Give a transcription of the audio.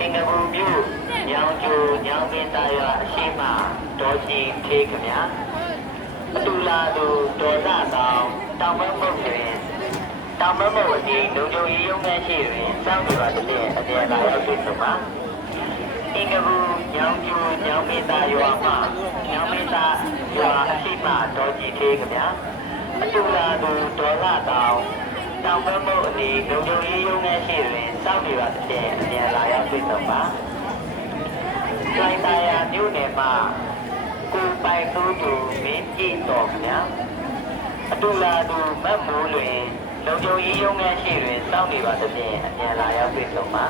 အင်္ဂဘူမြို့ညောင်ကျိုညောင်ပင်သားရွာအရှိမတော်ကြီးထေးခင်ဗျာအတူလာသူဒေါ်သာတောင်တောင်မမုတ်တွင်တောင်မမုတ်အဒီလုံခြုံရေးရုံးခန်းရှိတွင်စောင့်နေပါတဲ့အပြင်လာရောက်တွေ့ဆုံပါအင်္ဂဘူညောင်ကျိုညောင်ပင်သားရွာမှညောင်ပင်သားရွာအရှိမတော်ကြီးထေးခင်ဗျာအတူလာသူဒေါ်သာတောင်တောင်မမုတ်အဒီလုံခြုံရေးရုံးခန်းရှိတွင်စောင့်နေပါတဲ့အပြင်လာရောက်တွေ့ဆုံပါလိုင်တရားမြို့နယ်မှာကိုပိုင်သူသူမင်းကြည့်တော်ခင်ဗျာအတူလာသူမတ်မိုးလွင်လုံခြုံရေးရုံးခန်းရှိတွင်စောင့်နေပါသဖြင့်အမြန်လာရောက်တွေ့ဆုံပါ